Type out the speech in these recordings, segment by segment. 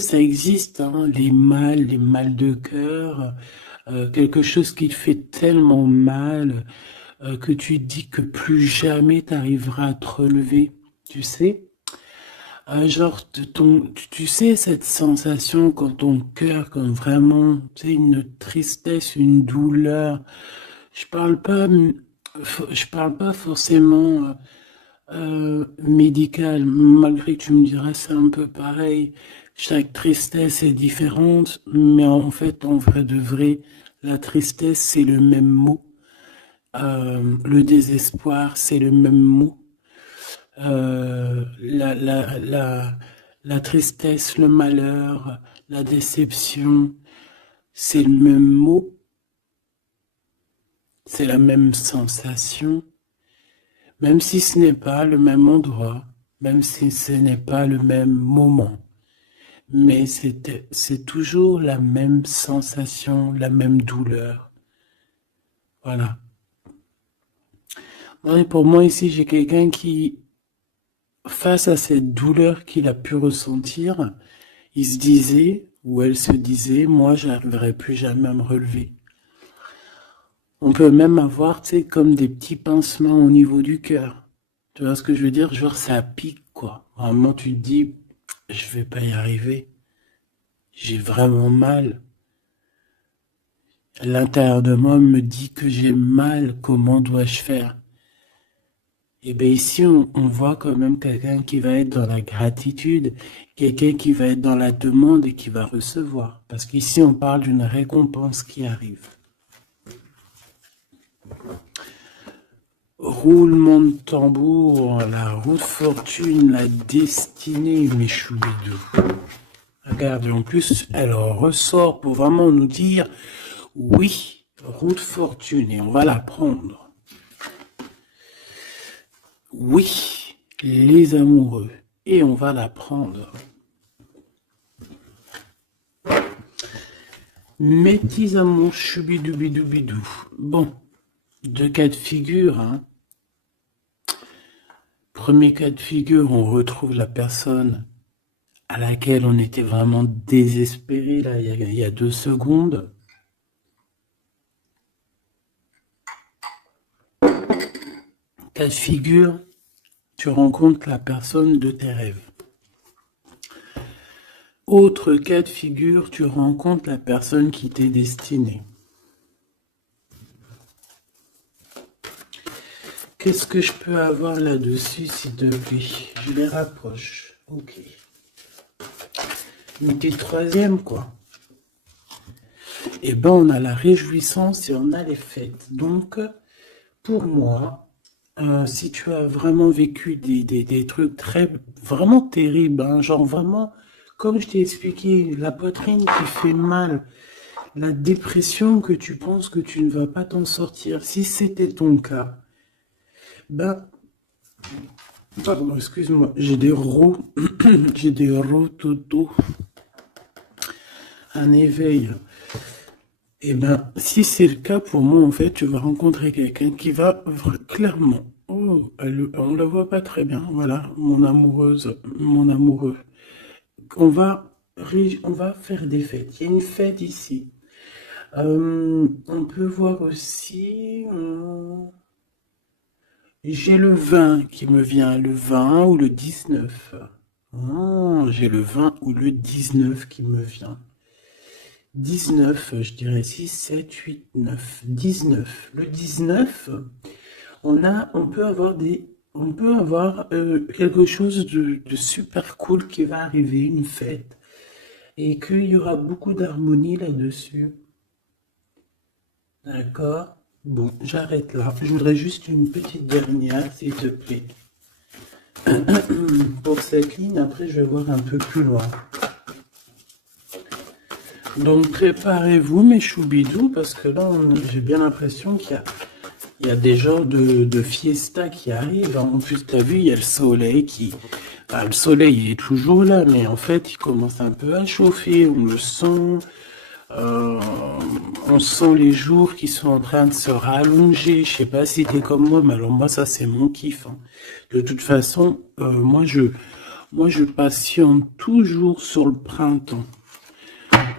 Ça existe, hein, les mal de cœur, quelque chose qui te fait tellement mal que tu te dis que plus jamais tu arriveras à te relever, tu sais? Genre, tu sais, cette sensation quand ton cœur, quand vraiment, tu sais, une tristesse, une douleur. Je parle pas, je parle pas forcément médical, malgré que tu me diras c'est un peu pareil. Chaque tristesse est différente, mais en fait, en vrai de vrai, la tristesse, c'est le même mot. Le désespoir, c'est le même mot. Euh, la, la, la, la tristesse, le malheur, la déception, c'est le même mot, c'est la même sensation, même si ce n'est pas le même endroit, même si ce n'est pas le même moment. Mais c'est toujours la même sensation, la même douleur. Voilà. Ouais, pour moi, ici, j'ai quelqu'un qui, face à cette douleur qu'il a pu ressentir, il se disait, ou elle se disait, moi, j'arriverai plus jamais à me relever. On peut même avoir, tu sais, comme des petits pincements au niveau du cœur. Tu vois ce que je veux dire? Genre, ça pique, quoi. Vraiment, tu te dis, je vais pas y arriver. J'ai vraiment mal. L'intérieur de moi me dit que j'ai mal. Comment dois-je faire? Et bien ici, on voit quand même quelqu'un qui va être dans la gratitude, quelqu'un qui va être dans la demande et qui va recevoir. Parce qu'ici, on parle d'une récompense qui arrive. Roulement de tambour, la roue de fortune, la destinée, mes choubidous. Regarde, en plus, elle ressort pour vraiment nous dire, oui, roue de fortune, et on va la prendre. Oui, les amoureux, et on va la prendre. Mes petits amours, choubidoubidou. Bon, deux cas de figure, hein. Premier cas de figure, on retrouve la personne à laquelle on était vraiment désespéré, là, il y a 2 secondes. Cas de figure, tu rencontres la personne de tes rêves. Autre cas de figure, tu rencontres la personne qui t'est destinée. Qu'est-ce que je peux avoir là-dessus, s'il te plaît? Je les rapproche. Ok. Une petite troisième, quoi. Eh ben, on a la réjouissance et on a les fêtes. Donc, pour moi, si tu as vraiment vécu des trucs vraiment terribles, hein, genre vraiment, comme je t'ai expliqué, la poitrine qui fait mal, la dépression que tu penses que tu ne vas pas t'en sortir, si c'était ton cas, ben, pardon, excuse-moi, j'ai des rots, j'ai des rototos, un éveil. Eh ben, si c'est le cas pour moi, en fait, tu vas rencontrer quelqu'un qui va clairement. Oh, on la voit pas très bien. Voilà, mon amoureuse, mon amoureux. On va faire des fêtes. Il y a une fête ici. On peut voir aussi. J'ai le 20 qui me vient, le 20 ou le 19. J'ai le 20 ou le 19 qui me vient. 19, je dirais 6, 7, 8, 9, 19. Le 19, on peut avoir quelque chose de super cool qui va arriver, une fête, et qu'il y aura beaucoup d'harmonie là-dessus. D'accord? Bon, j'arrête là. Je voudrais juste une petite dernière, s'il te plaît. Pour cette ligne, après, je vais voir un peu plus loin. Donc, préparez-vous, mes choubidous, parce que là, j'ai bien l'impression qu'il y a des genres de fiesta qui arrivent. En plus, tu as vu, il y a le soleil qui... Enfin, le soleil est toujours là, mais en fait, il commence un peu à chauffer. On le sent. On sent les jours qui sont en train de se rallonger. Je sais pas si t'es comme moi, mais alors moi, ça, c'est mon kiff, hein. De toute façon, Moi, je patiente toujours sur le printemps.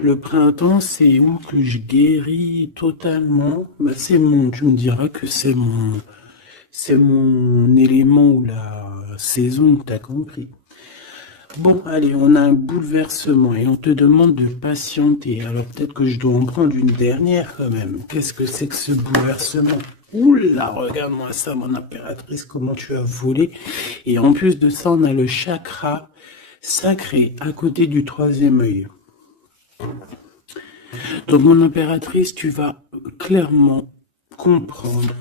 Le printemps, c'est où que je guéris totalement. Bah, tu me diras que c'est mon élément ou la saison, t'as compris. Bon, allez, on a un bouleversement et on te demande de patienter. Alors peut-être que je dois en prendre une dernière quand même. Qu'est-ce que c'est que ce bouleversement? Oula, regarde-moi ça, mon impératrice, comment tu as volé. Et en plus de ça, on a le chakra sacré à côté du troisième œil. Donc, mon impératrice, tu vas clairement comprendre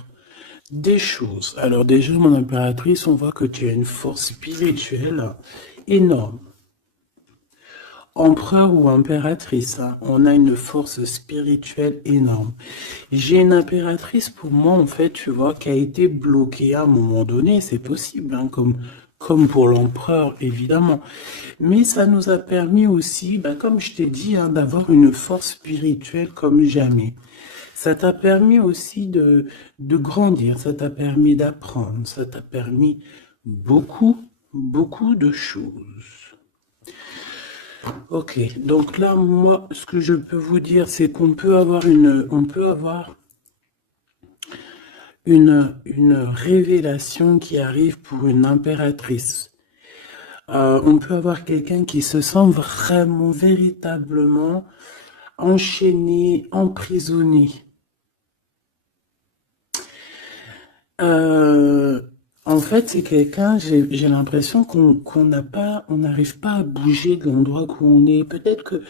des choses. Alors déjà, mon impératrice, on voit que tu as une force spirituelle énorme. Empereur ou impératrice, hein, on a une force spirituelle énorme. J'ai une impératrice pour moi, en fait, tu vois, qui a été bloquée à un moment donné, c'est possible, hein, comme pour l'empereur, évidemment. Mais ça nous a permis aussi, bah, comme je t'ai dit, hein, d'avoir une force spirituelle comme jamais. Ça t'a permis aussi de grandir, ça t'a permis d'apprendre, ça t'a permis beaucoup, beaucoup de choses. Ok, donc là, moi, ce que je peux vous dire, c'est qu'on peut avoir une révélation qui arrive pour une impératrice. On peut avoir quelqu'un qui se sent vraiment, véritablement enchaîné, emprisonné. En fait, c'est quelqu'un, j'ai l'impression qu'on n'a pas, on n'arrive pas à bouger de l'endroit où on est. Peut-être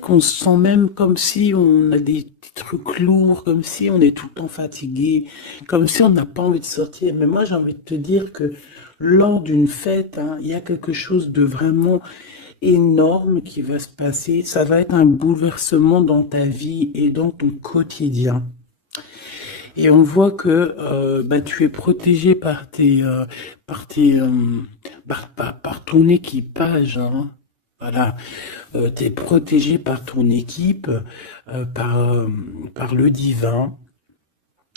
qu'on se sent même comme si on a des trucs lourds, comme si on est tout le temps fatigué, comme si on n'a pas envie de sortir. Mais moi, j'ai envie de te dire que lors d'une fête, hein, il y a quelque chose de vraiment énorme qui va se passer. Ça va être un bouleversement dans ta vie et dans ton quotidien. Et on voit que bah, tu es protégé par ton équipage, hein. Voilà, tu es protégé par ton équipe, par le divin.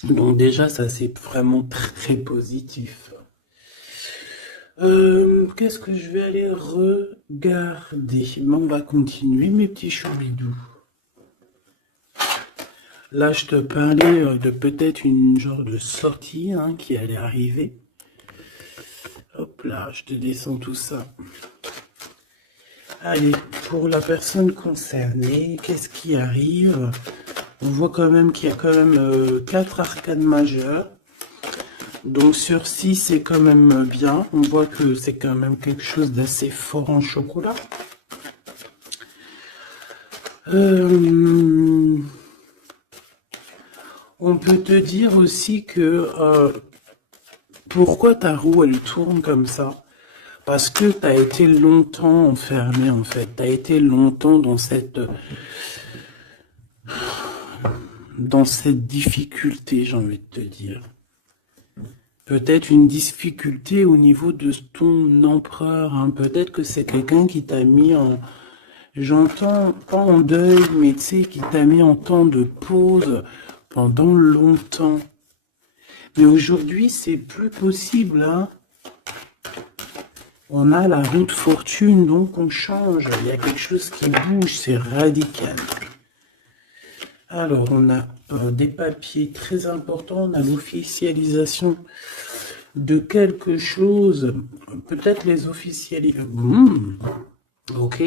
Donc déjà, ça c'est vraiment très positif. Qu'est-ce que je vais aller regarder? Ben, on va continuer, mes petits choubidous. Là, je te parlais de peut-être une genre de sortie hein, qui allait arriver. Hop là, je te descends tout ça. Allez, pour la personne concernée, qu'est-ce qui arrive? On voit quand même qu'il y a quand même 4 arcanes majeures. Donc sur 6, c'est quand même bien. On voit que c'est quand même quelque chose d'assez fort en chocolat. On peut te dire aussi que pourquoi ta roue elle tourne comme ça? Parce que tu as été longtemps enfermé en fait. Tu as été longtemps dans cette difficulté, j'ai envie de te dire. Peut-être une difficulté au niveau de ton empereur. Hein. Peut-être que c'est quelqu'un qui t'a mis en... J'entends pas en deuil, mais tu sais, qui t'a mis en temps de pause pendant longtemps. Mais aujourd'hui, c'est plus possible. Hein. On a la roue de fortune, donc on change. Il y a quelque chose qui bouge, c'est radical. Alors, on a des papiers très importants. On a l'officialisation de quelque chose. Peut-être les officialiser. Ok.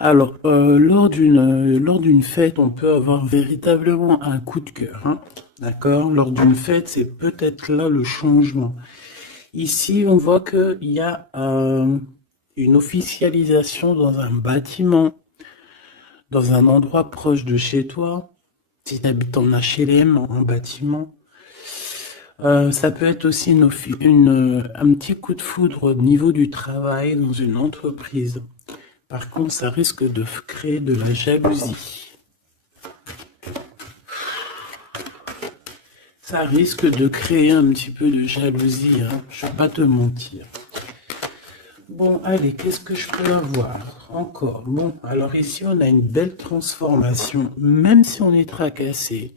Alors, lors d'une fête, on peut avoir véritablement un coup de cœur. Hein, d'accord? Lors d'une fête, c'est peut-être là le changement. Ici, on voit qu'il y a une officialisation dans un bâtiment, dans un endroit proche de chez toi. Si tu habites en HLM, en bâtiment. Ça peut être aussi un petit coup de foudre au niveau du travail dans une entreprise. Par contre, ça risque de créer de la jalousie. Ça risque de créer un petit peu de jalousie, hein. Je ne vais pas te mentir. Bon, allez, qu'est-ce que je peux avoir encore? Bon, alors ici, on a une belle transformation. Même si on est tracassé,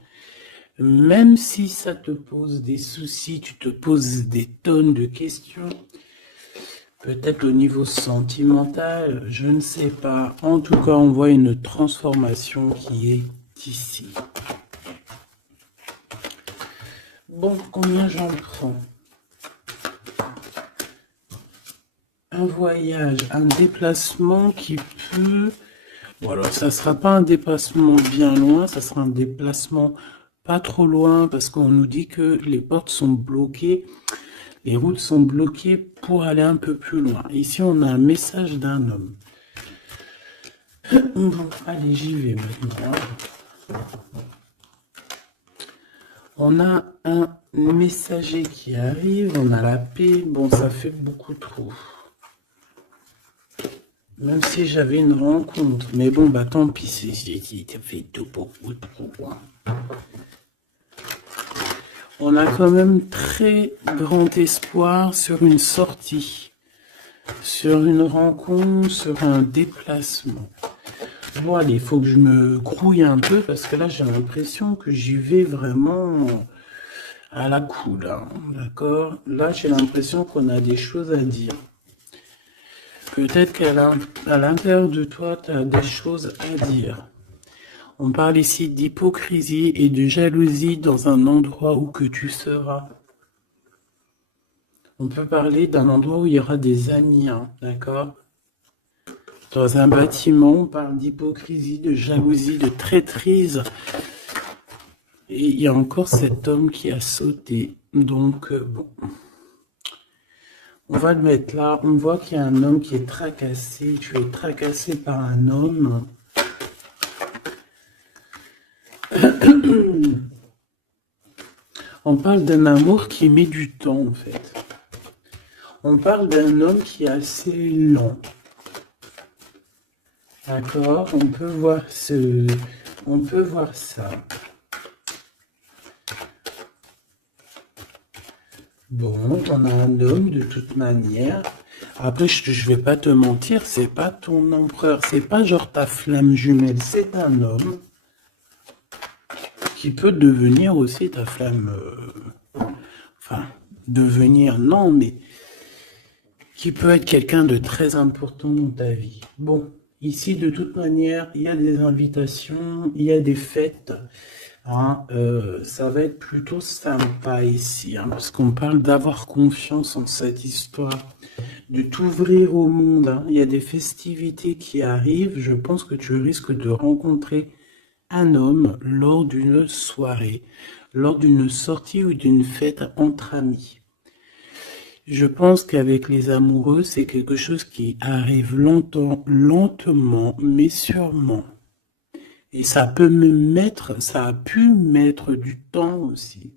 même si ça te pose des soucis, tu te poses des tonnes de questions, Peut-être au niveau sentimental, je ne sais pas. En tout cas, on voit une transformation qui est ici. Bon, combien j'en prends? Un voyage, un déplacement qui peut... Bon, alors, ça ne sera pas un déplacement bien loin, ça sera un déplacement pas trop loin, parce qu'on nous dit que les portes sont bloquées, les routes sont bloquées pour aller un peu plus loin. Ici, on a un message d'un homme. Bon, allez, j'y vais maintenant. On a un messager qui arrive, on a la paix. Bon, ça fait beaucoup trop. Même si j'avais une rencontre. Mais bon, bah tant pis, ça fait tout beaucoup trop. On a quand même très grand espoir sur une sortie, sur une rencontre, sur un déplacement. Bon, allez, il faut que je me grouille un peu parce que là, j'ai l'impression que j'y vais vraiment à la cool. Hein, d'accord? Là, j'ai l'impression qu'on a des choses à dire. Peut-être qu'à l'intérieur de toi, tu as des choses à dire. On parle ici d'hypocrisie et de jalousie dans un endroit où que tu seras. On peut parler d'un endroit où il y aura des amis, hein, d'accord? Dans un bâtiment, on parle d'hypocrisie, de jalousie, de traîtrise. Et il y a encore cet homme qui a sauté. Donc, bon. On va le mettre là. On voit qu'il y a un homme qui est tracassé. Tu es tracassé par un homme. On parle d'un amour qui met du temps, en fait. On parle d'un homme qui est assez lent. D'accord? On peut voir ça. Bon, on a un homme de toute manière. Après, je vais pas te mentir, c'est pas ton empereur, c'est pas genre ta flamme jumelle, c'est un homme qui peut devenir aussi ta flamme. Enfin, devenir, non, mais qui peut être quelqu'un de très important dans ta vie. Bon, ici, de toute manière, il y a des invitations, il y a des fêtes. Hein, ça va être plutôt sympa ici, hein, parce qu'on parle d'avoir confiance en cette histoire, de t'ouvrir au monde. Hein. Il y a des festivités qui arrivent. Je pense que tu risques de rencontrer un homme lors d'une soirée, lors d'une sortie ou d'une fête entre amis. Je pense qu'avec les amoureux, c'est quelque chose qui arrive lentement, mais sûrement. Et ça a pu mettre du temps aussi.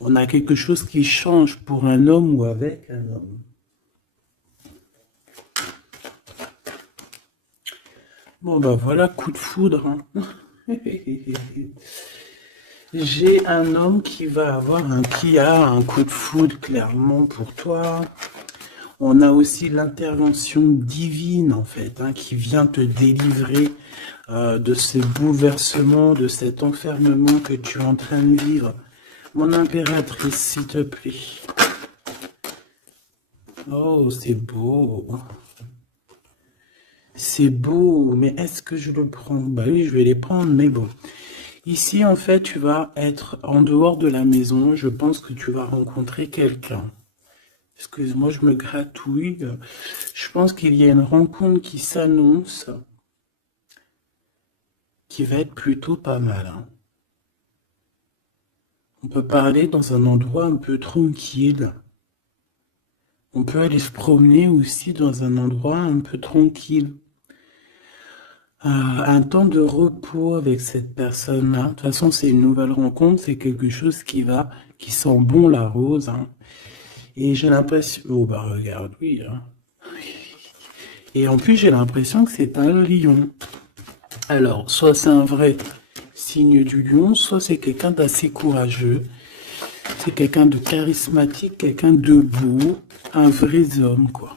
On a quelque chose qui change pour un homme ou avec un homme. Bon, ben voilà, coup de foudre. Hein. J'ai un homme qui a un coup de foudre clairement pour toi. On a aussi l'intervention divine, en fait, hein, qui vient te délivrer de ces bouleversements, de cet enfermement que tu es en train de vivre. Mon impératrice, s'il te plaît. Oh, c'est beau. C'est beau, mais est-ce que je le prends? Bah oui, je vais les prendre, mais bon. Ici, en fait, tu vas être en dehors de la maison. Je pense que tu vas rencontrer quelqu'un. Excuse-moi, je me gratouille. Je pense qu'il y a une rencontre qui s'annonce, qui va être plutôt pas mal. Hein. On peut parler dans un endroit un peu tranquille. On peut aller se promener aussi dans un endroit un peu tranquille. Un temps de repos avec cette personne-là. De toute façon, c'est une nouvelle rencontre. C'est quelque chose qui sent bon la rose. Hein. Et j'ai l'impression... Oh bah regarde, oui. Hein. Et en plus, j'ai l'impression que c'est un lion. Alors, soit c'est un vrai signe du lion, soit c'est quelqu'un d'assez courageux. C'est quelqu'un de charismatique, quelqu'un de beau, un vrai homme, quoi.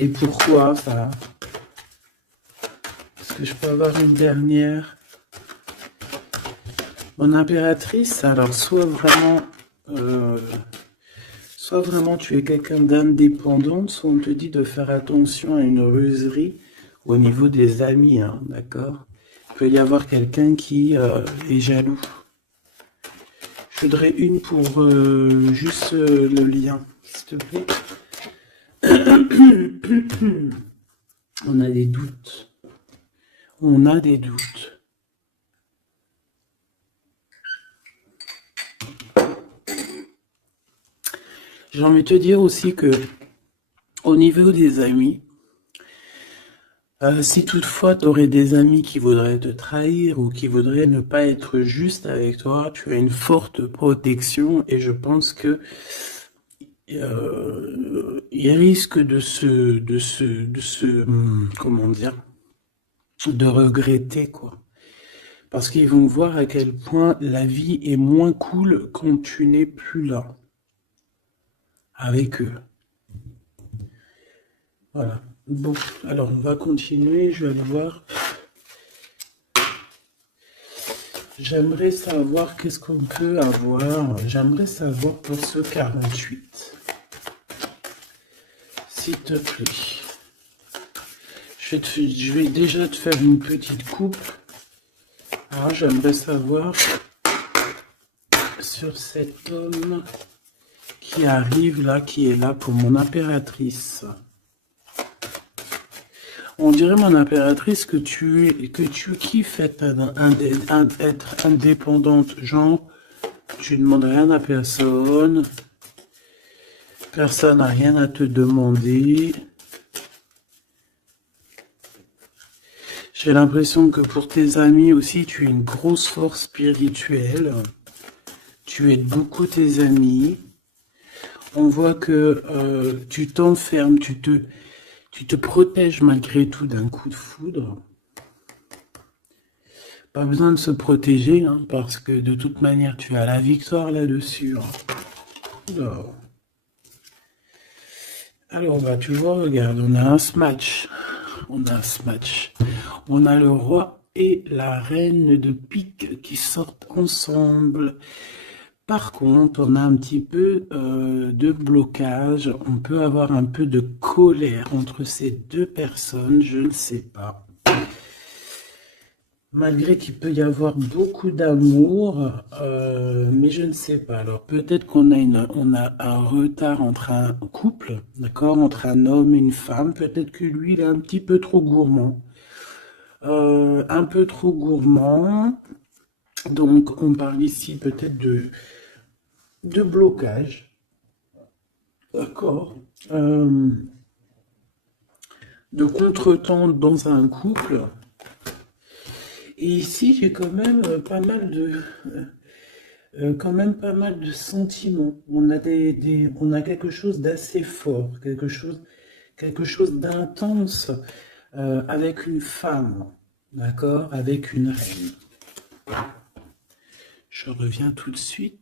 Et pourquoi ça? Est-ce que je peux avoir une dernière? Mon impératrice, alors soit vraiment euh, soit vraiment tu es quelqu'un d'indépendant, soit on te dit de faire attention à une ruserie au niveau des amis, hein, d'accord? Il peut y avoir quelqu'un qui est jaloux. Je voudrais une pour juste le lien, s'il te plaît. On a des doutes. On a des doutes. J'ai envie de te dire aussi que au niveau des amis, si toutefois tu aurais des amis qui voudraient te trahir ou qui voudraient ne pas être juste avec toi, tu as une forte protection et je pense que il risque comment dire, de regretter quoi. Parce qu'ils vont voir à quel point la vie est moins cool quand tu n'es plus là avec eux. Voilà. Bon, alors on va continuer, je vais aller voir. J'aimerais savoir qu'est-ce qu'on peut avoir. J'aimerais savoir pour ce 48. S'il te plaît. Je vais déjà te faire une petite coupe. Alors j'aimerais savoir sur cet homme qui arrive là, qui est là pour mon impératrice. On dirait, mon impératrice, que tu kiffes être indépendante. Genre, tu ne demandes rien à personne. Personne n'a rien à te demander. J'ai l'impression que pour tes amis aussi, tu es une grosse force spirituelle. Tu aides beaucoup tes amis. On voit que tu t'enfermes, tu te protèges malgré tout d'un coup de foudre. Pas besoin de se protéger, hein, parce que de toute manière, tu as la victoire là-dessus. Hein. Alors, bah, tu vois, regarde, on a un smash. On a un smash. On a le roi et la reine de pique qui sortent ensemble. Par contre, on a un petit peu de blocage. On peut avoir un peu de colère entre ces deux personnes, je ne sais pas. Malgré qu'il peut y avoir beaucoup d'amour, mais je ne sais pas. Alors peut-être qu'on a un retard entre un couple, d'accord, entre un homme et une femme. Peut-être que lui, il est un petit peu trop gourmand. Un peu trop gourmand. Donc on parle ici peut-être de blocage. D'accord. De contretemps dans un couple. Et ici, j'ai quand même pas mal de sentiments. On a on a quelque chose d'assez fort, quelque chose d'intense avec une femme, d'accord, avec une reine. Je reviens tout de suite.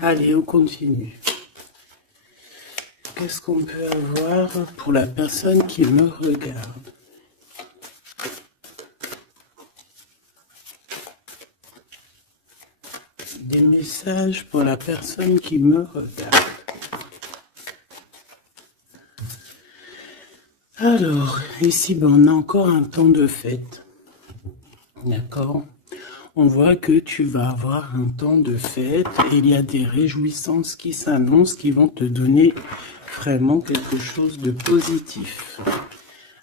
Allez, on continue. Qu'est-ce qu'on peut avoir pour la personne qui me regarde? Des messages pour la personne qui me regarde. Alors, ici, ben, on a encore un temps de fête. D'accord? On voit que tu vas avoir un temps de fête et il y a des réjouissances qui s'annoncent qui vont te donner vraiment quelque chose de positif.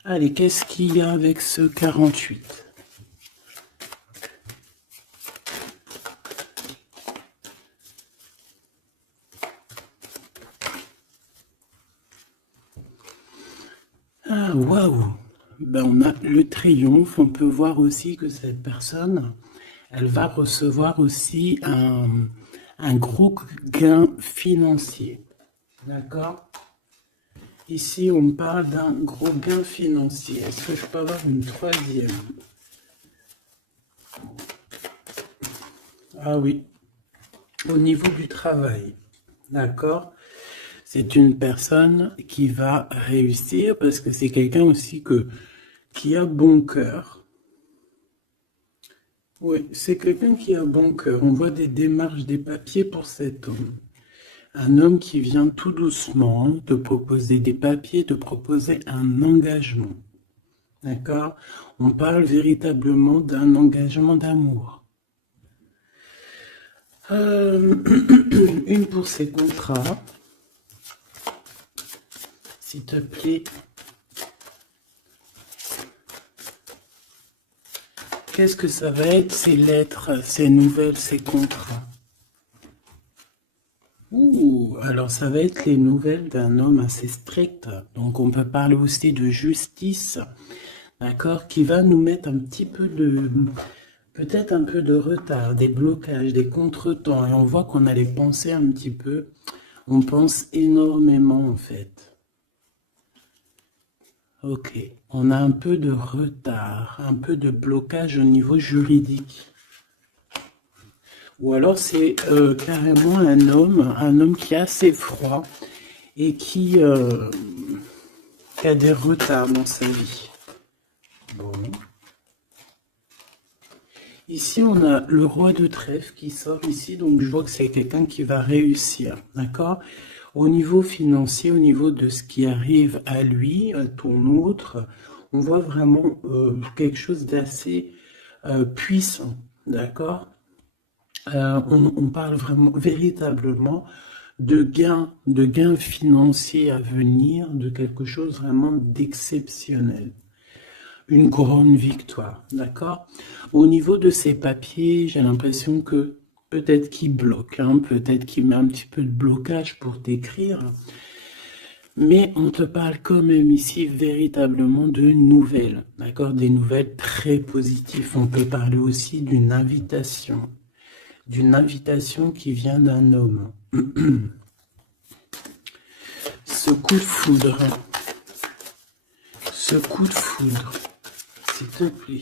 Allez, qu'est-ce qu'il y a avec ce 48? Ah, waouh! Ben, on a le triomphe. On peut voir aussi que cette personne, elle va recevoir aussi un gros gain financier. D'accord? Ici, on parle d'un gros gain financier. Est-ce que je peux avoir une troisième? Ah oui, au niveau du travail. D'accord? C'est une personne qui va réussir parce que c'est quelqu'un aussi qui a bon cœur. Oui, c'est quelqu'un qui a bon cœur. On voit des démarches, des papiers pour cet homme. Un homme qui vient tout doucement te proposer des papiers, te proposer un engagement. D'accord? On parle véritablement d'un engagement d'amour. Une pour ses contrats. S'il te plaît. Qu'est-ce que ça va être, ces lettres, ces nouvelles, ces contrats? Ouh, alors ça va être les nouvelles d'un homme assez strict. Donc on peut parler aussi de justice, d'accord, qui va nous mettre un petit peu de, peut-être un peu de retard, des blocages, des contretemps. Et on voit qu'on a les pensées un petit peu. On pense énormément en fait. Ok, on a un peu de retard, un peu de blocage au niveau juridique. Ou alors c'est carrément un homme qui est assez froid et qui a des retards dans sa vie. Bon. Ici, on a le roi de trèfle qui sort ici, donc je vois que c'est quelqu'un qui va réussir, d'accord? Au niveau financier, au niveau de ce qui arrive à lui, à ton autre, on voit vraiment quelque chose d'assez puissant, d'accord? On parle vraiment, véritablement de gains financiers à venir, de quelque chose vraiment d'exceptionnel. Une grande victoire, d'accord? Au niveau de ces papiers, j'ai l'impression que peut-être qu'il bloque, hein, peut-être qu'il met un petit peu de blocage pour t'écrire, mais on te parle quand même ici véritablement de nouvelles, d'accord? Des nouvelles très positives. On peut parler aussi d'une invitation qui vient d'un homme. Ce coup de foudre, s'il te plaît.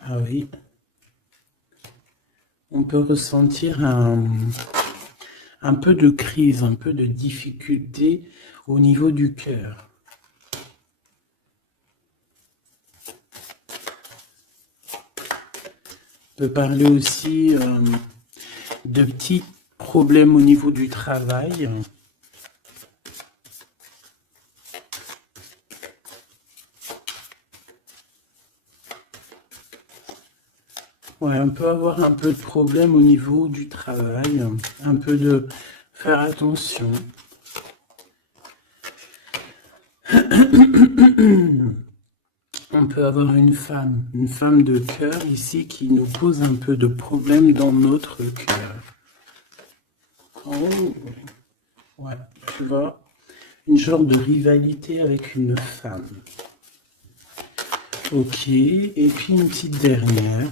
Ah oui. On peut ressentir un peu de crise, un peu de difficulté au niveau du cœur. On peut parler aussi de petits problèmes au niveau du travail. Ouais, on peut avoir un peu de problème au niveau du travail, un peu de faire attention. On peut avoir une femme de cœur ici qui nous pose un peu de problème dans notre cœur. Oh, ouais, tu vois, une genre de rivalité avec une femme. Ok, et puis une petite dernière.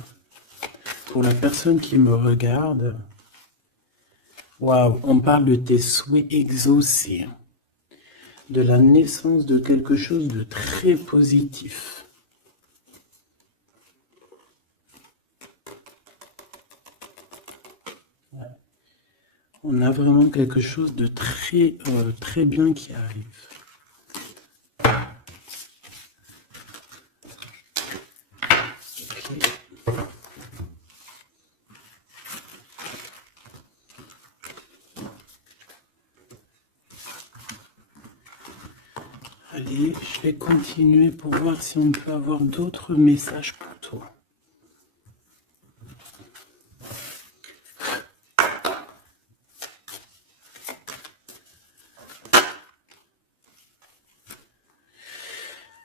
Pour la personne qui me regarde, waouh, on parle de tes souhaits exaucés, de la naissance de quelque chose de très positif. Ouais. On a vraiment quelque chose de très, très bien qui arrive. Okay. Allez, je vais continuer pour voir si on peut avoir d'autres messages pour toi.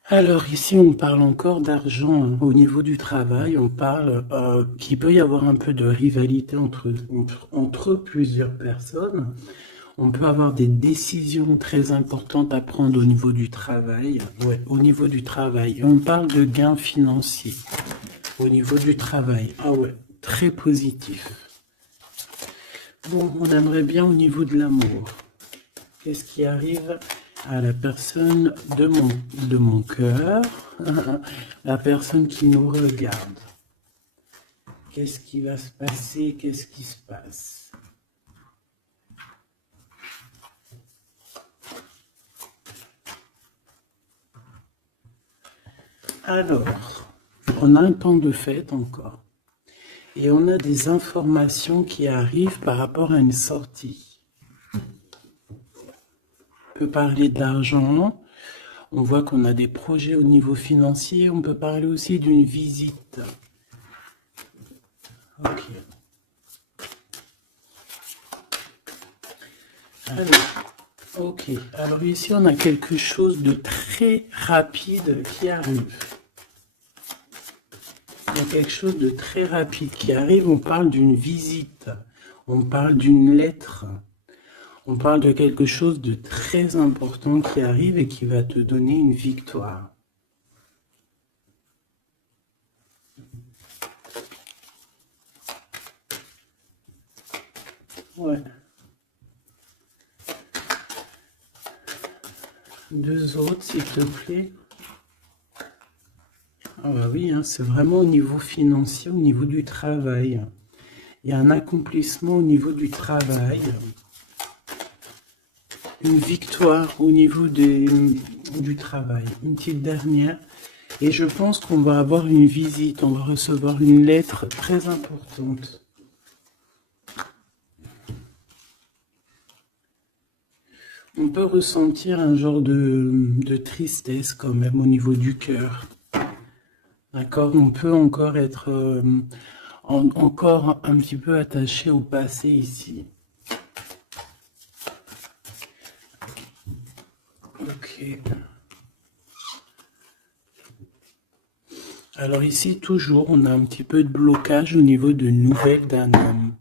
Alors ici, on parle encore d'argent hein. Au niveau du travail. On parle qu'il peut y avoir un peu de rivalité entre plusieurs personnes. On peut avoir des décisions très importantes à prendre au niveau du travail. Ouais, au niveau du travail. Et on parle de gains financiers au niveau du travail. Ah ouais, très positif. Bon, on aimerait bien au niveau de l'amour. Qu'est-ce qui arrive à la personne de mon cœur, la personne qui nous regarde? Qu'est-ce qui va se passer? Qu'est-ce qui se passe? Alors, on a un temps de fête encore. Et on a des informations qui arrivent par rapport à une sortie. On peut parler d'argent. On voit qu'on a des projets au niveau financier. On peut parler aussi d'une visite. Ok. Alors ici on a quelque chose de très rapide qui arrive. Il y a quelque chose de très rapide qui arrive. On parle d'une visite. On parle d'une lettre. On parle de quelque chose de très important qui arrive et qui va te donner une victoire. Ouais. Deux autres, s'il te plaît. Ah bah oui, hein, c'est vraiment au niveau financier, au niveau du travail. Il y a un accomplissement au niveau du travail. Une victoire au niveau du travail. Une petite dernière. Et je pense qu'on va avoir une visite. On va recevoir une lettre très importante. On peut ressentir un genre de tristesse quand même au niveau du cœur. D'accord? On peut encore être encore un petit peu attaché au passé ici. Ok. Alors ici, toujours, on a un petit peu de blocage au niveau de nouvelles d'un homme.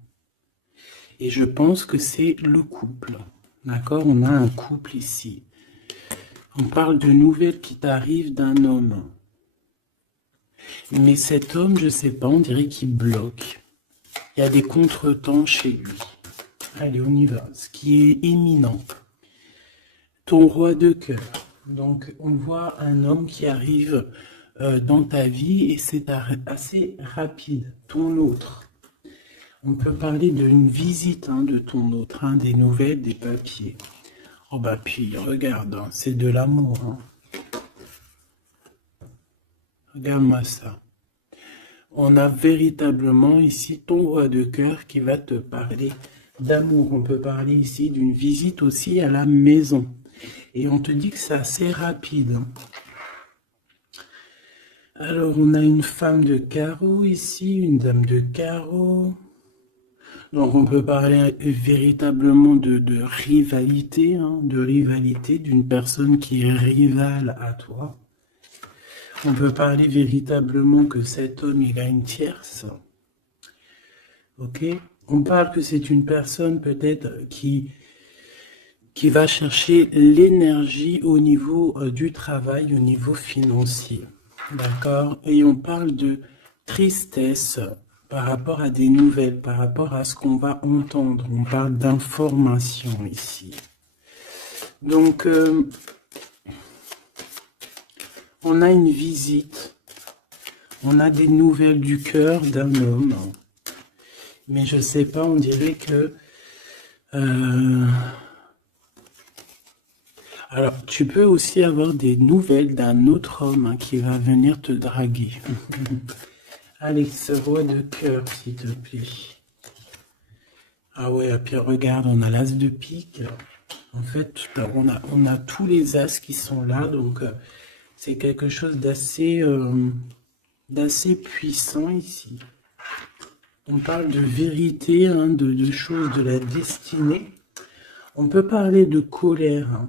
Et je pense que c'est le couple. D'accord? On a un couple ici. On parle de nouvelles qui t'arrivent d'un homme. Mais cet homme, je sais pas, on dirait qu'il bloque. Il y a des contretemps chez lui. Allez, on y va. Ce qui est imminent. Ton roi de cœur. Donc, on voit un homme qui arrive dans ta vie et c'est assez rapide. Ton autre. On peut parler d'une visite de ton autre, des nouvelles, des papiers. Oh bah puis, regarde, c'est de l'amour. Regarde-moi ça. On a véritablement ici ton roi de cœur qui va te parler d'amour. On peut parler ici d'une visite aussi à la maison. Et on te dit que c'est assez rapide. Alors, on a une femme de carreau ici, une dame de carreau. Donc, on peut parler véritablement de rivalité, d'une personne qui est rivale à toi. On peut parler véritablement que cet homme, il a une tierce. Ok? On parle que c'est une personne peut-être qui va chercher l'énergie au niveau du travail, au niveau financier. D'accord? Et on parle de tristesse par rapport à des nouvelles, par rapport à ce qu'on va entendre. On parle d'information ici. Donc, on a une visite. On a des nouvelles du cœur d'un homme. Mais je sais pas, on dirait que... Alors, tu peux aussi avoir des nouvelles d'un autre homme qui va venir te draguer. Allez, ce roi de cœur, s'il te plaît. Ah ouais, et puis regarde, on a l'as de pique. En fait, on a tous les as qui sont là, donc c'est quelque chose d'assez puissant ici. On parle de vérité, de choses de la destinée. On peut parler de colère.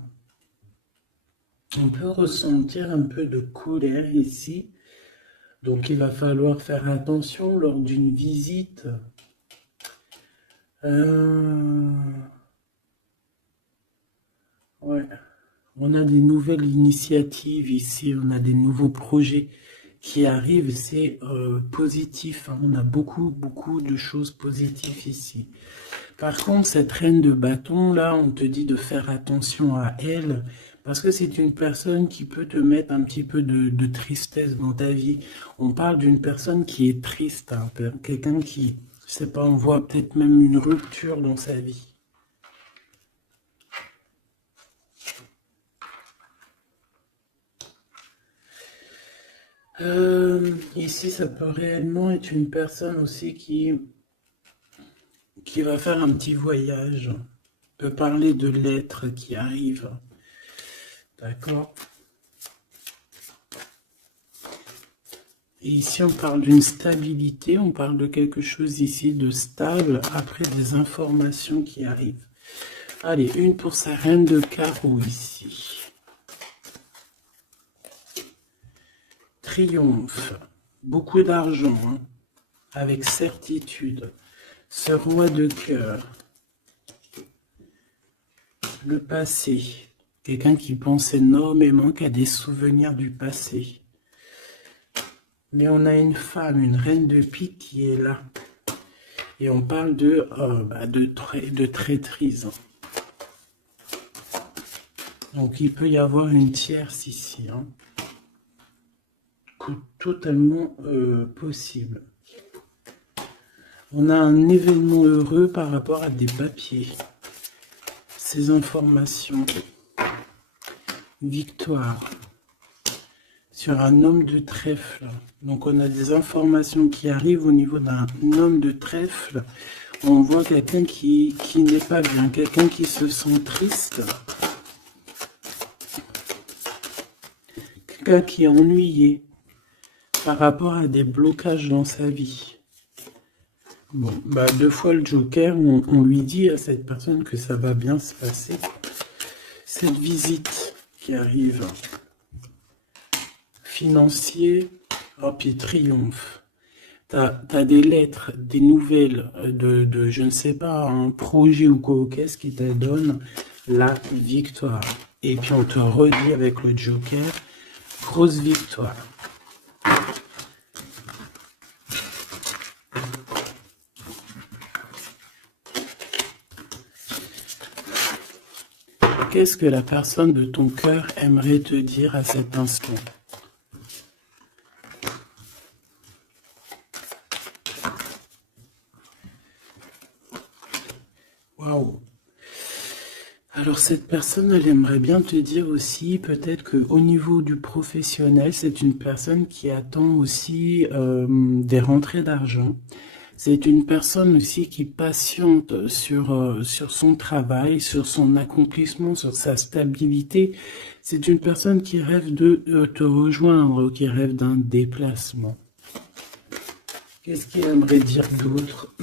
On peut ressentir un peu de colère ici. Donc il va falloir faire attention lors d'une visite. Ouais. On a des nouvelles initiatives ici, on a des nouveaux projets qui arrivent, c'est positif. On a beaucoup de choses positives ici. Par contre, cette reine de bâton, là, on te dit de faire attention à elle, parce que c'est une personne qui peut te mettre un petit peu de tristesse dans ta vie. On parle d'une personne qui est triste, quelqu'un qui, je sais pas, on voit peut-être même une rupture dans sa vie. Ici, ça peut réellement être une personne aussi qui va faire un petit voyage. On peut parler de lettres qui arrivent. D'accord? Et ici, on parle d'une stabilité, on parle de quelque chose ici de stable après des informations qui arrivent. Allez, une pour sa reine de carreau ici. Triomphe, beaucoup d'argent, hein, avec certitude. Ce roi de cœur, le passé, quelqu'un qui pense énormément, qui a des souvenirs du passé. Mais on a une femme, une reine de pique qui est là. Et on parle de traîtrise. Donc il peut y avoir une tierce ici. Hein. Totalement possible. On a un événement heureux par rapport à des papiers. Ces informations. Victoire. Sur un homme de trèfle. Donc on a des informations qui arrivent au niveau d'un homme de trèfle. On voit quelqu'un qui n'est pas bien, quelqu'un qui se sent triste. Quelqu'un qui est ennuyé par rapport à des blocages dans sa vie. Bon, bah 2 fois le Joker, on lui dit à cette personne que ça va bien se passer. Cette visite qui arrive. Financier, oh, puis triomphe. T'as des lettres, des nouvelles de je ne sais pas, un projet ou quoi, qu'est-ce qui te donne la victoire. Et puis on te redit avec le Joker, grosse victoire. Qu'est-ce que la personne de ton cœur aimerait te dire à cet instant? Waouh! Alors cette personne, elle aimerait bien te dire aussi, peut-être qu'au niveau du professionnel, c'est une personne qui attend aussi des rentrées d'argent. C'est une personne aussi qui patiente sur son travail, sur son accomplissement, sur sa stabilité. C'est une personne qui rêve de te rejoindre, qui rêve d'un déplacement. Qu'est-ce qu'il aimerait dire d'autre?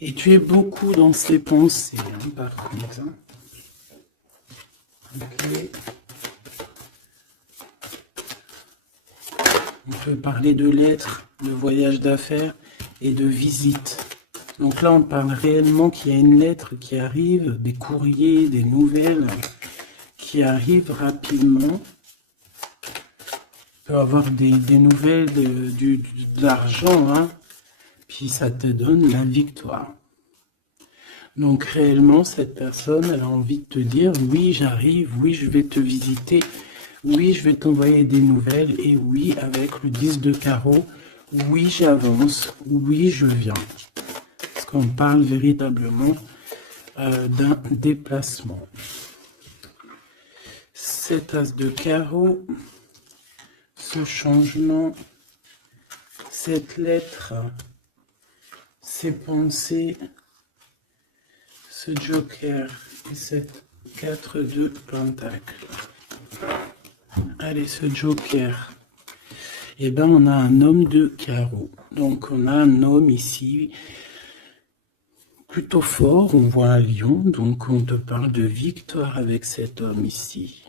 Et tu es beaucoup dans ses pensées, hein, par contre. Hein. Okay. On peut parler de lettres, de voyage d'affaires et de visites. Donc là, on parle réellement qu'il y a une lettre qui arrive, des courriers, des nouvelles qui arrivent rapidement. Tu peux avoir des nouvelles d'argent, hein, puis ça te donne la victoire. Donc réellement, cette personne, elle a envie de te dire, oui, j'arrive, oui, je vais te visiter, oui, je vais t'envoyer des nouvelles, et oui, avec le 10 de carreau, oui, j'avance, oui, je viens. Parce qu'on parle véritablement d'un déplacement. 7 as de carreau, ce changement, cette lettre, ces pensées, ce Joker et cette 4 de Pentacle. Allez, ce Joker. Eh bien, on a un homme de carreau. Donc, on a un homme ici plutôt fort. On voit un lion. Donc, on te parle de victoire avec cet homme ici.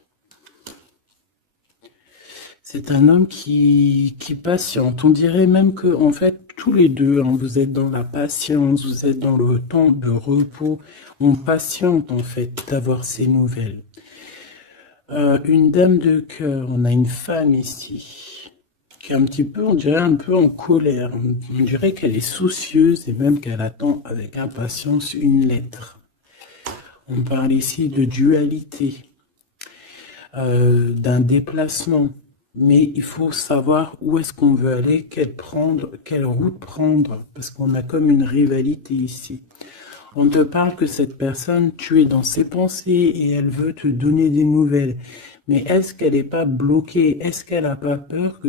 C'est un homme qui patiente. On dirait même que, en fait, tous les deux, hein, vous êtes dans la patience, vous êtes dans le temps de repos. On patiente, en fait, d'avoir ces nouvelles. Une dame de cœur, on a une femme ici, qui est un petit peu, on dirait un peu en colère. On dirait qu'elle est soucieuse et même qu'elle attend avec impatience une lettre. On parle ici de dualité, d'un déplacement. Mais il faut savoir où est-ce qu'on veut aller, quelle route prendre, parce qu'on a comme une rivalité ici. On te parle que cette personne, tu es dans ses pensées et elle veut te donner des nouvelles. Mais est-ce qu'elle n'est pas bloquée? Est-ce qu'elle n'a pas peur que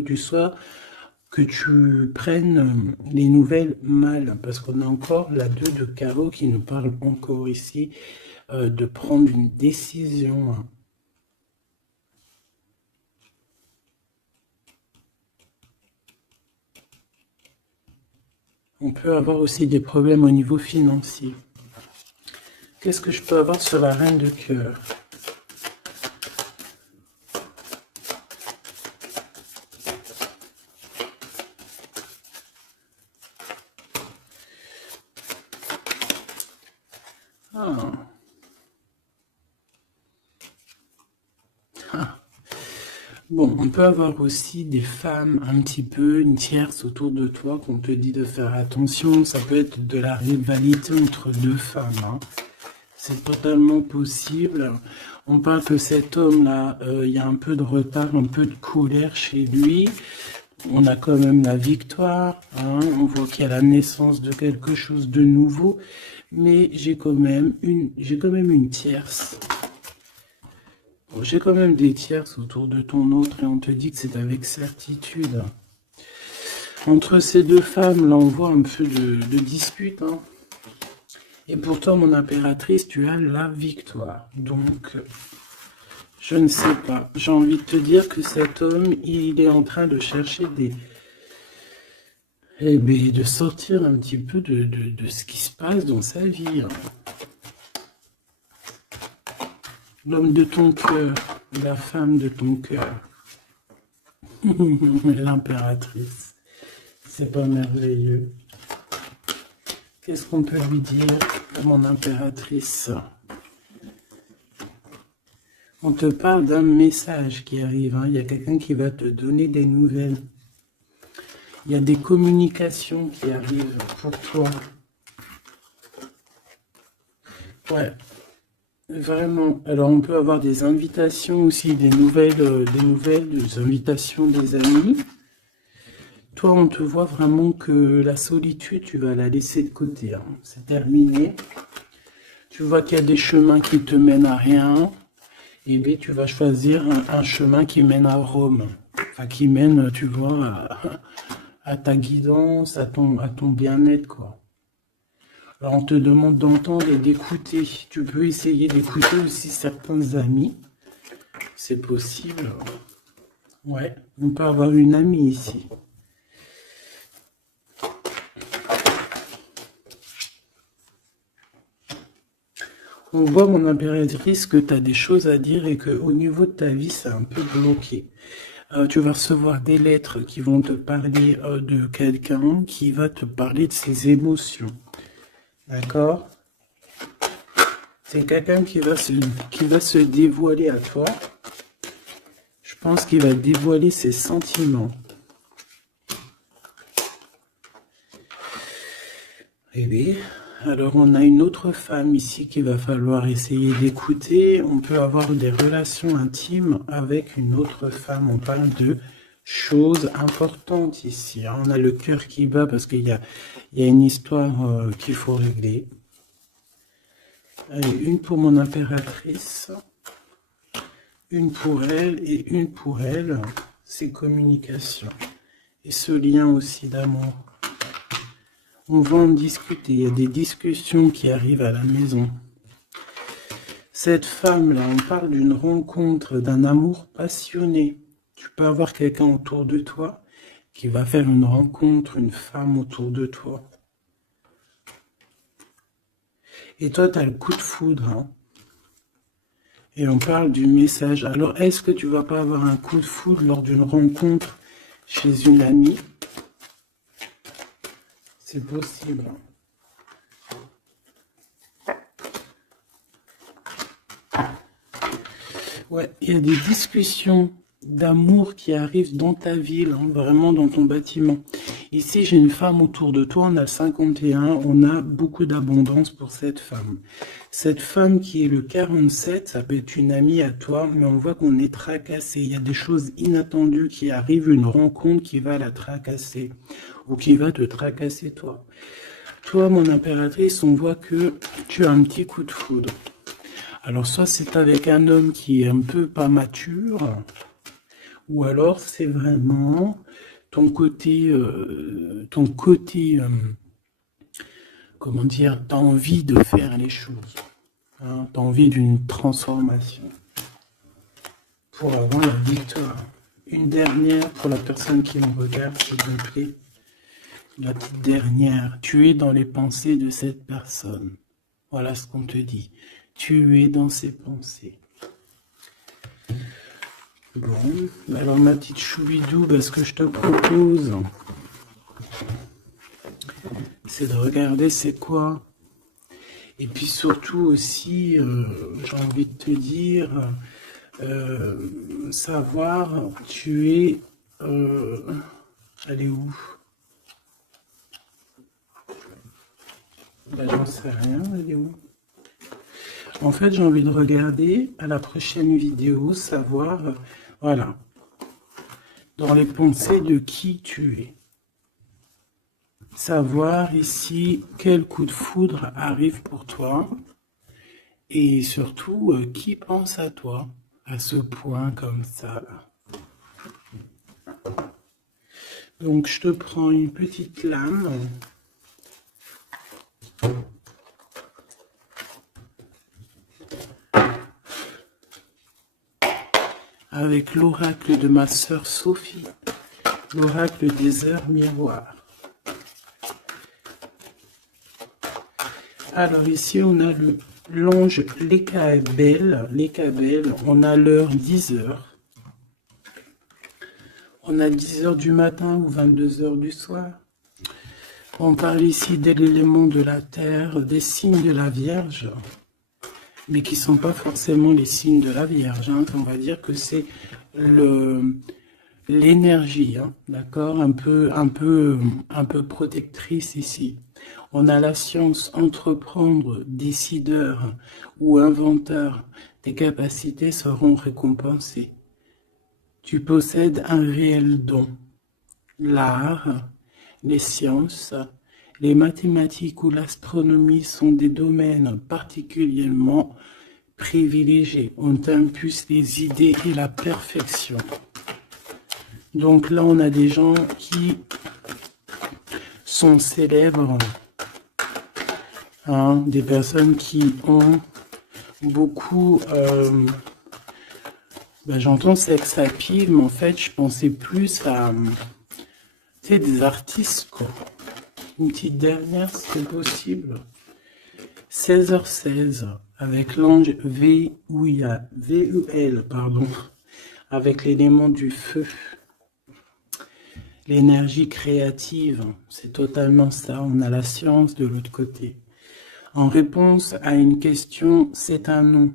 tu prennes les nouvelles mal? Parce qu'on a encore la 2 de carreau qui nous parle encore ici de prendre une décision. On peut avoir aussi des problèmes au niveau financier. Qu'est-ce que je peux avoir sur la reine de cœur? Ah. Ah. Bon, on peut avoir aussi des femmes un petit peu, une tierce autour de toi qu'on te dit de faire attention. Ça peut être de la rivalité entre deux femmes, hein. C'est totalement possible. On parle que cet homme-là, il y a un peu de retard, un peu de colère chez lui. On a quand même la victoire, hein. On voit qu'il y a la naissance de quelque chose de nouveau. Mais j'ai quand même une tierce. Bon, j'ai quand même des tierces autour de ton autre et on te dit que c'est avec certitude. Entre ces deux femmes, là, on voit un peu de dispute, hein. Et pourtant, mon impératrice, tu as la victoire. Donc, je ne sais pas. J'ai envie de te dire que cet homme, il est en train de chercher de sortir un petit peu de ce qui se passe dans sa vie, hein. L'homme de ton cœur, la femme de ton cœur. L'impératrice. C'est pas merveilleux. Qu'est-ce qu'on peut lui dire à mon impératrice? On te parle d'un message qui arrive, hein. Il y a quelqu'un qui va te donner des nouvelles. Il y a des communications qui arrivent pour toi. Ouais, vraiment. Alors on peut avoir des invitations aussi, des nouvelles, des invitations des amis. Toi, on te voit vraiment que la solitude, tu vas la laisser de côté, hein. C'est terminé. Tu vois qu'il y a des chemins qui te mènent à rien. Et bien, tu vas choisir un chemin qui mène à Rome. Enfin, qui mène, tu vois, à ta guidance, à ton bien-être, quoi. Alors, on te demande d'entendre et d'écouter. Tu peux essayer d'écouter aussi certains amis. C'est possible. Ouais, on peut avoir une amie ici. On voit, mon impératrice, que tu as des choses à dire et qu'au niveau de ta vie, c'est un peu bloqué. Tu vas recevoir des lettres qui vont te parler de quelqu'un qui va te parler de ses émotions. D'accord? C'est quelqu'un qui va se dévoiler à toi. Je pense qu'il va dévoiler ses sentiments. Eh bien, alors on a une autre femme ici qu'il va falloir essayer d'écouter. On peut avoir des relations intimes avec une autre femme. On parle de choses importantes ici, hein. On a le cœur qui bat parce qu'il y a une histoire qu'il faut régler. Allez, une pour mon impératrice, une pour elle et une pour elle. C'est communication. Et ce lien aussi d'amour. On va en discuter, il y a des discussions qui arrivent à la maison. Cette femme-là, on parle d'une rencontre, d'un amour passionné. Tu peux avoir quelqu'un autour de toi qui va faire une rencontre, une femme autour de toi. Et toi, tu as le coup de foudre, hein. Et on parle du message. Alors, est-ce que tu vas pas avoir un coup de foudre lors d'une rencontre chez une amie? C'est possible. Ouais, il y a des discussions d'amour qui arrivent dans ta ville, hein, vraiment dans ton bâtiment. Ici, j'ai une femme autour de toi, on a le 51, on a beaucoup d'abondance pour cette femme. Cette femme qui est le 47, ça peut être une amie à toi, mais on voit qu'on est tracassé. Il y a des choses inattendues qui arrivent, une rencontre qui va la tracasser, ou qui va te tracasser toi. toi, mon impératrice, on voit que tu as un petit coup de foudre. Alors, soit c'est avec un homme qui est un peu pas mature, ou alors c'est vraiment ton côté, comment dire, t'as envie de faire les choses. Hein, t'as envie d'une transformation pour avoir la victoire. Une dernière pour la personne qui me regarde, s'il vous plaît. La petite dernière. Tu es dans les pensées de cette personne. Voilà ce qu'on te dit. Tu es dans ses pensées. Bon, alors ma petite choubidou, ce que je te propose, c'est de regarder c'est quoi. Et puis surtout aussi, j'ai envie de te dire, savoir, tu es... elle est où? J'en sais rien, elle est où? En fait, j'ai envie de regarder à la prochaine vidéo, savoir, voilà, dans les pensées de qui tu es. Savoir ici quel coup de foudre arrive pour toi et surtout qui pense à toi à ce point comme ça. Là. Donc je te prends une petite lame. Avec l'oracle de ma sœur Sophie, l'oracle des heures miroirs. Alors ici, on a l'ange Lécabel, on a l'heure 10h. On a 10h du matin ou 22h du soir. On parle ici de l'élément de la terre, des signes de la Vierge, mais qui ne sont pas forcément les signes de la Vierge. Hein. On va dire que c'est l'énergie, hein, d'accord, un peu protectrice ici. On a la science, entreprendre, décideur ou inventeur, tes capacités seront récompensées. Tu possèdes un réel don. L'art, les sciences, les mathématiques ou l'astronomie sont des domaines particulièrement privilégiés. On t'impulse les idées et la perfection. Donc là, on a des gens qui sont célèbres, hein, des personnes qui ont beaucoup... j'entends sex appeal, mais en fait, je pensais plus à... tu sais, des artistes, quoi. Une petite dernière, si c'est possible. 16h16, avec l'ange VUL, pardon, avec l'élément du feu. L'énergie créative, c'est totalement ça. On a la science de l'autre côté. En réponse à une question, c'est un non.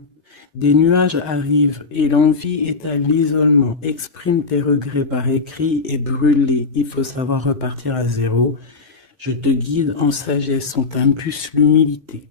Des nuages arrivent et l'envie est à l'isolement. Exprime tes regrets par écrit et brûle-les. Il faut savoir repartir à zéro. Je te guide en sagesse, on t'impulse l'humilité.